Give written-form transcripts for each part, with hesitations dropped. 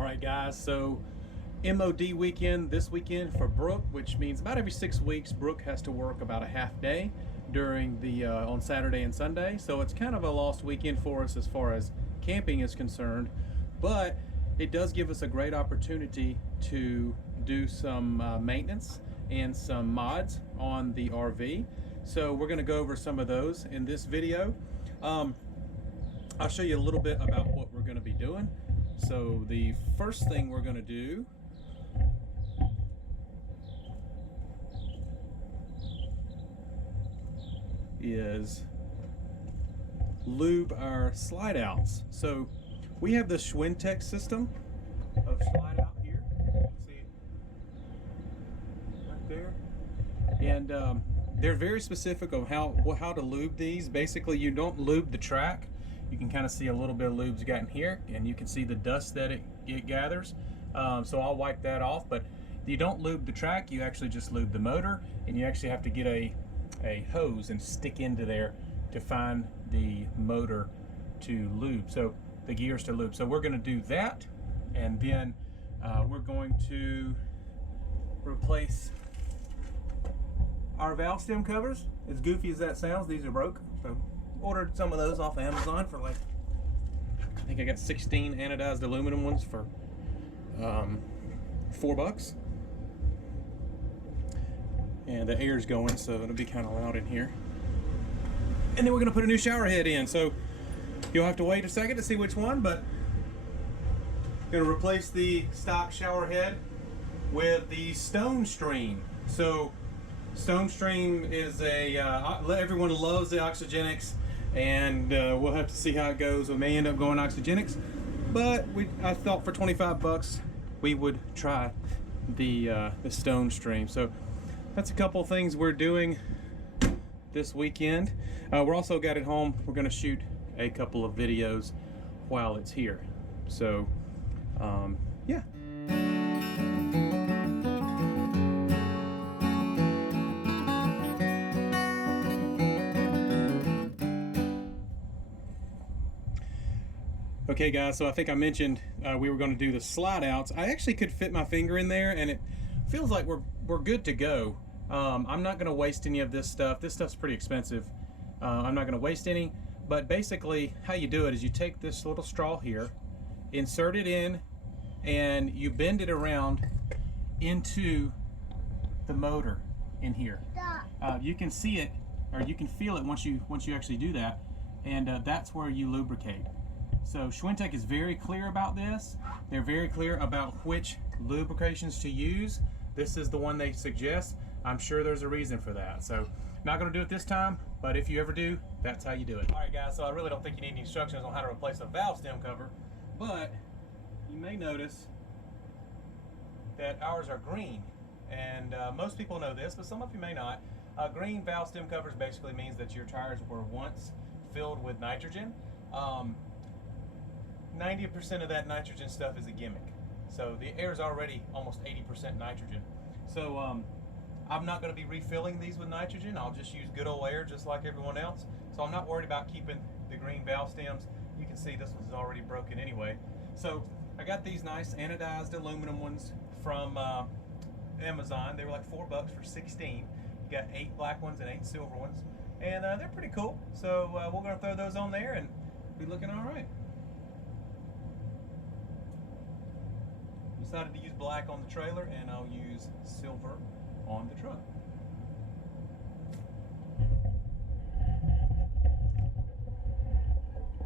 All right, guys, so MOD weekend this weekend for Brooke, which means about every 6 weeks Brooke has to work about a half day during the on Saturday and Sunday. So it's kind of a lost weekend for us as far as camping is concerned, but it does give us a great opportunity to do some maintenance and some mods on the RV. So we're going to go over some of those in this video. I'll show you a little bit about what we're going to be doing. So the first thing we're going to do is lube our slide outs. So we have the Schwintek system of slide out here. See it right there? And they're very specific of how to lube these. Basically, you don't lube the track. You can kind of see a little bit of lube's got in here, and you can see the dust that it gathers. So I'll wipe that off, but you don't lube the track, you actually just lube the motor, and you actually have to get a hose and stick into there to find the motor to lube, so the gears to lube. So we're going to do that, and then we're going to replace our valve stem covers. As goofy as that sounds, these are broke. So ordered some of those off of Amazon for like, I think I got 16 anodized aluminum ones for $4. And the air's going, so it'll be kind of loud in here. And then we're gonna put a new shower head in, so you'll have to wait a second to see which one, but gonna replace the stock shower head with the StoneStream. So StoneStream is everyone loves the Oxygenics, and we'll have to see how it goes. We may end up going Oxygenics, but I thought for 25 bucks we would try the StoneStream. So that's a couple things we're doing this weekend. We're also got it home. We're going to shoot a couple of videos while it's here. So yeah. Okay guys, so I think I mentioned we were going to do the slide outs. I actually could fit my finger in there, and it feels like we're good to go. I'm not going to waste any of this stuff. This stuff's pretty expensive. I'm not going to waste any, but basically how you do it is you take this little straw here, insert it in, and you bend it around into the motor in here. You can see it, or you can feel it once you actually do that, and that's where you lubricate. So Schwintek is very clear about this. They're very clear about which lubrications to use. This is the one they suggest. I'm sure there's a reason for that. So not gonna do it this time, but if you ever do, that's how you do it. All right guys, so I really don't think you need any instructions on how to replace a valve stem cover, but you may notice that ours are green. And most people know this, but some of you may not. Green valve stem covers basically means that your tires were once filled with nitrogen. 90% of that nitrogen stuff is a gimmick. So the air is already almost 80% nitrogen. So I'm not going to be refilling these with nitrogen. I'll just use good old air just like everyone else. So I'm not worried about keeping the green valve stems. You can see this one's already broken anyway. So I got these nice anodized aluminum ones from Amazon. They were like $4 for 16. You got 8 black ones and 8 silver ones. And they're pretty cool. So we're going to throw those on there and be looking all right. Decided to use black on the trailer, and I'll use silver on the truck.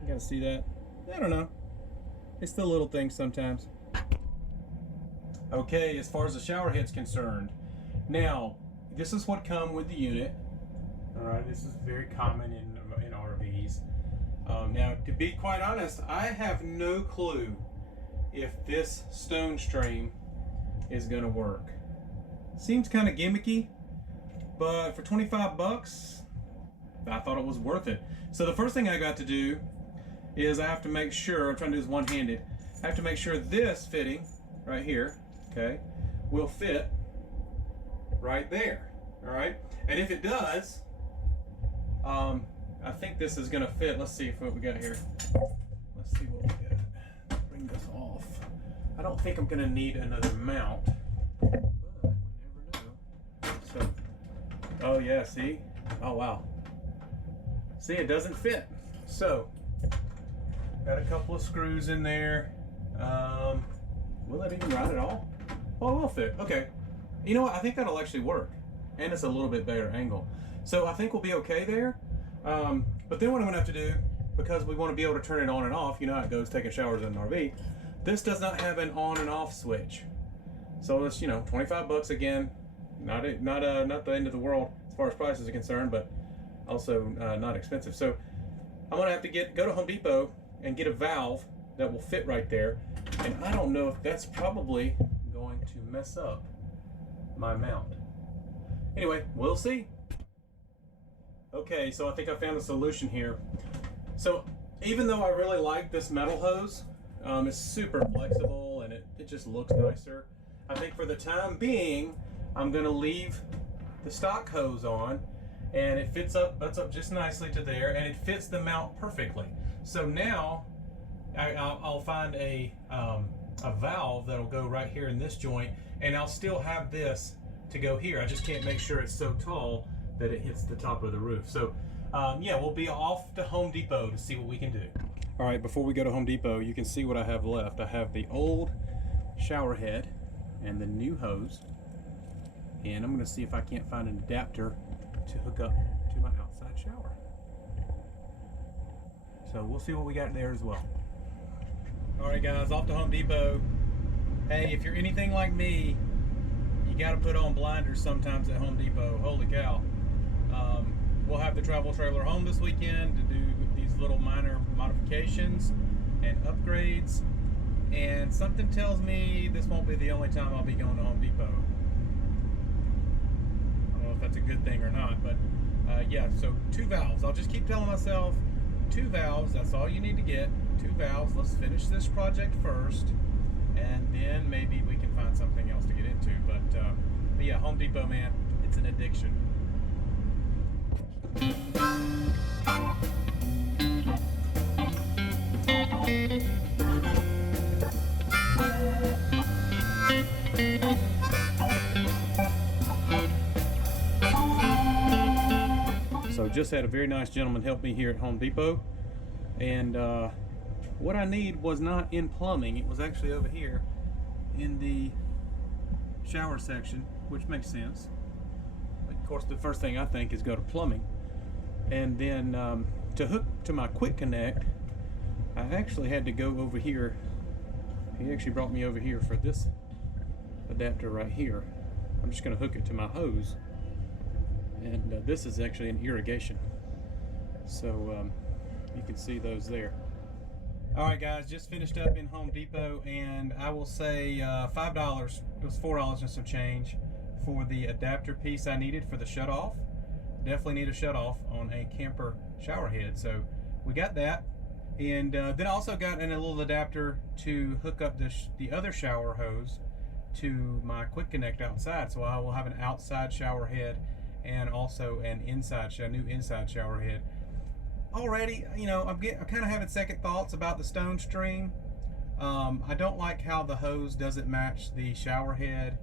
You gotta see that? I don't know. It's the little things sometimes. Okay, as far as the shower head's concerned, now this is what come with the unit. All right, this is very common in RVs. Now, to be quite honest, I have no clue if this StoneStream is gonna work. Seems kind of gimmicky, but for 25 bucks, I thought it was worth it. So the first thing I got to do is I have to make sure, I'm trying to do this one-handed, I have to make sure this fitting right here, okay, will fit right there, all right? And if it does, I think this is gonna fit. Let's see what we got here. Let's see what we got. Bring this off. I don't think I'm gonna need another mount, but we never know. So, oh yeah, see? Oh wow. See, it doesn't fit. So, got a couple of screws in there. Will that even ride at all? Oh, it will fit. Okay. You know what? I think that'll actually work. And it's a little bit better angle. So I think we'll be okay there. But then what I'm gonna have to do, because we want to be able to turn it on and off, you know how it goes taking showers in an RV, this does not have an on and off switch. So it's, you know, 25 bucks again. Not the end of the world as far as prices are concerned, but also not expensive. So I'm gonna have to go to Home Depot and get a valve that will fit right there. And I don't know if that's probably going to mess up my mount. Anyway, we'll see. Okay, so I think I found a solution here. So even though I really like this metal hose, it's super flexible and it just looks nicer. I think for the time being, I'm gonna leave the stock hose on, and it butts up just nicely to there, and it fits the mount perfectly. So now I'll find a valve that'll go right here in this joint, and I'll still have this to go here. I just can't make sure it's so tall that it hits the top of the roof. So yeah, we'll be off to Home Depot to see what we can do. All right, before we go to Home Depot, you can see what I have left. I have the old shower head and the new hose, and I'm gonna see if I can't find an adapter to hook up to my outside shower. So we'll see what we got there as well. All right guys, off to Home Depot. Hey, if you're anything like me, you gotta put on blinders sometimes at Home Depot. Holy cow. We'll have the travel trailer home this weekend to do these little minor modifications and upgrades, and something tells me this won't be the only time I'll be going to Home Depot. I don't know if that's a good thing or not, but yeah, so 2 valves. I'll just keep telling myself 2 valves, that's all you need to get. 2 valves. Let's finish this project first, and then maybe we can find something else to get into. But yeah, Home Depot, man, it's an addiction. So just had a very nice gentleman help me here at Home Depot, and what I need was not in plumbing, it was actually over here in the shower section, which makes sense. Of course, the first thing I think is go to plumbing, and then to hook to my quick connect, I actually had to go over here. He actually brought me over here for this adapter right here. I'm just going to hook it to my hose, and this is actually an irrigation, so you can see those there. All right guys, just finished up in Home Depot, and I will say $5, it was $4 and some change for the adapter piece I needed for the shutoff. Definitely need a shutoff on a camper shower head, so we got that. And then I also got in a little adapter to hook up the other shower hose to my quick connect outside, so I will have an outside shower head and also an new inside shower head. Already, you know, I'm kind of having second thoughts about the StoneStream. I don't like how the hose doesn't match the shower head.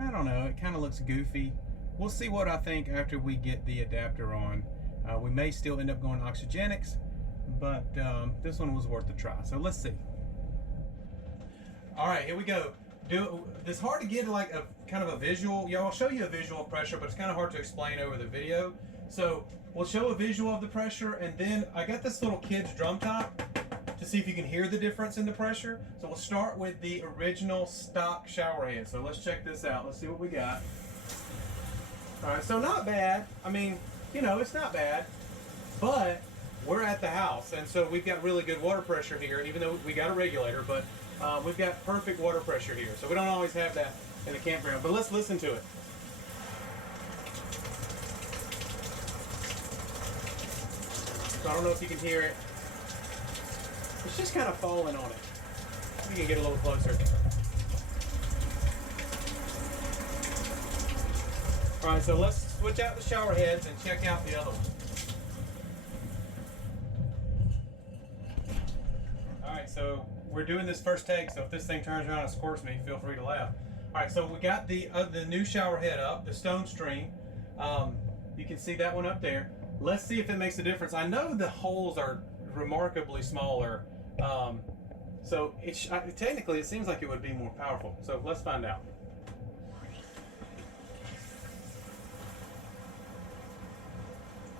I don't know, it kind of looks goofy. We'll see what I think after we get the adapter on. We may still end up going oxygenics, but this one was worth a try, so let's see. All right, here we go. It's hard to get like a kind of a visual. Yeah, I'll show you a visual of pressure, but it's kind of hard to explain over the video. So we'll show a visual of the pressure, and then I got this little kid's drum top to see if you can hear the difference in the pressure. So we'll start with the original stock shower head. So let's check this out. Let's see what we got. All right, so not bad. I mean, you know, it's not bad, but we're at the house, and so we've got really good water pressure here, even though we got a regulator, but we've got perfect water pressure here. So we don't always have that in the campground, but let's listen to it. So I don't know if you can hear it. It's just kind of falling on it. We can get a little closer. All right, so let's switch out the shower heads and check out the other one. All right, so we're doing this first take, so if this thing turns around and squirts me, feel free to laugh. All right, so we got the new shower head up, the StoneStream. You can see that one up there. Let's see if it makes a difference. I know the holes are remarkably smaller, so technically it seems like it would be more powerful. So let's find out.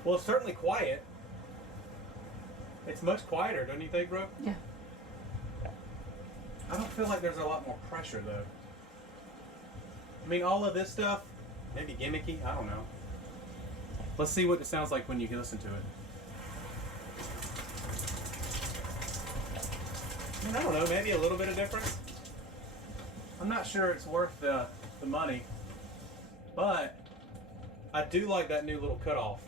Well, it's certainly quiet. It's much quieter, don't you think, Brooke? Yeah. I don't feel like there's a lot more pressure, though. I mean, all of this stuff, maybe gimmicky, I don't know. Let's see what it sounds like when you listen to it. I mean, I don't know, maybe a little bit of difference. I'm not sure it's worth the money, but I do like that new little cutoff.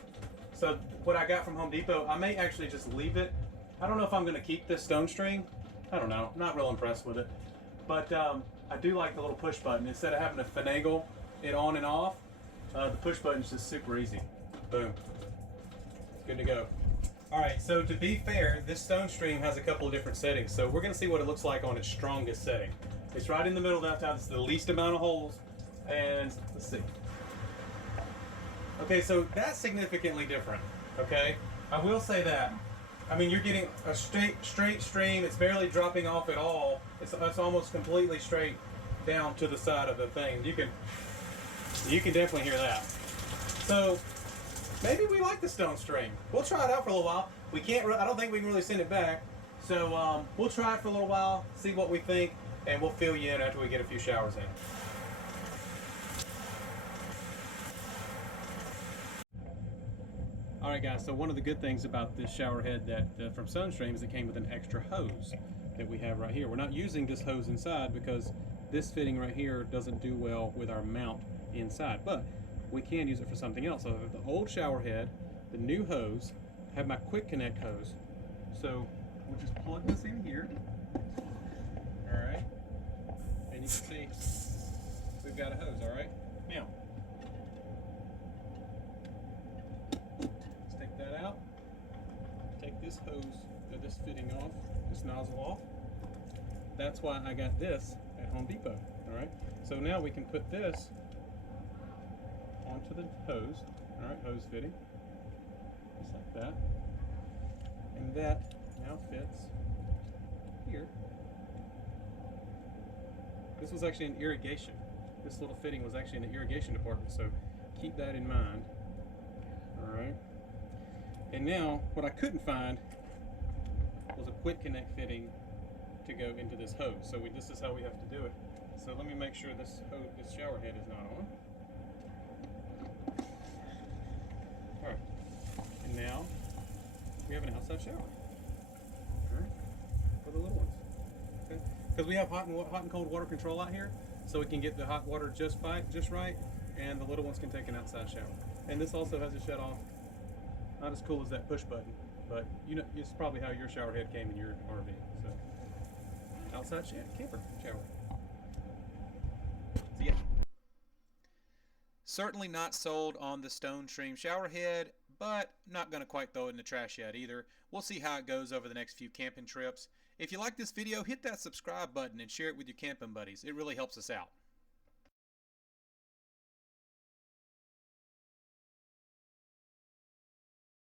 So what I got from Home Depot, I may actually just leave it. I don't know if I'm going to keep this StoneStream. I don't know. I'm not real impressed with it. But I do like the little push button. Instead of having to finagle it on and off, the push button is just super easy. Boom. It's good to go. All right, so to be fair, this StoneStream has a couple of different settings. So we're going to see what it looks like on its strongest setting. It's right in the middle that time. It's the least amount of holes. And let's see. Okay, so that's significantly different, okay? I will say that. I mean, you're getting a straight stream. It's barely dropping off at all. It's almost completely straight down to the side of the thing. You can definitely hear that. So maybe we like the StoneStream. We'll try it out for a little while. We can't. I don't think we can really send it back. So we'll try it for a little while, see what we think, and we'll fill you in after we get a few showers in. Alright guys, so one of the good things about this shower head that from StoneStream is it came with an extra hose that we have right here. We're not using this hose inside because this fitting right here doesn't do well with our mount inside, but we can use it for something else. So I have the old shower head, the new hose, I have my quick connect hose. So we'll just plug this in here. Alright, and you can see we've got a hose, alright? Now, out, take this hose, this fitting off, this nozzle off. That's why I got this at Home Depot. All right, so now we can put this onto the hose. All right, hose fitting, just like that, and that now fits here. This was actually an irrigation. This little fitting was actually in the irrigation department, so keep that in mind. All right. And now, what I couldn't find was a quick connect fitting to go into this hose. So this is how we have to do it. So let me make sure this shower head is not on. All right. And now we have an outside shower. All right. For the little ones. Okay. Because we have hot and cold water control out here, so we can get the hot water just right, and the little ones can take an outside shower. And this also has a shut off. Not as cool as that push button, but you know, it's probably how your shower head came in your RV. So, outside camper shower. So yeah. Certainly not sold on the StoneStream shower head, but not going to quite throw it in the trash yet either. We'll see how it goes over the next few camping trips. If you like this video, hit that subscribe button and share it with your camping buddies. It really helps us out.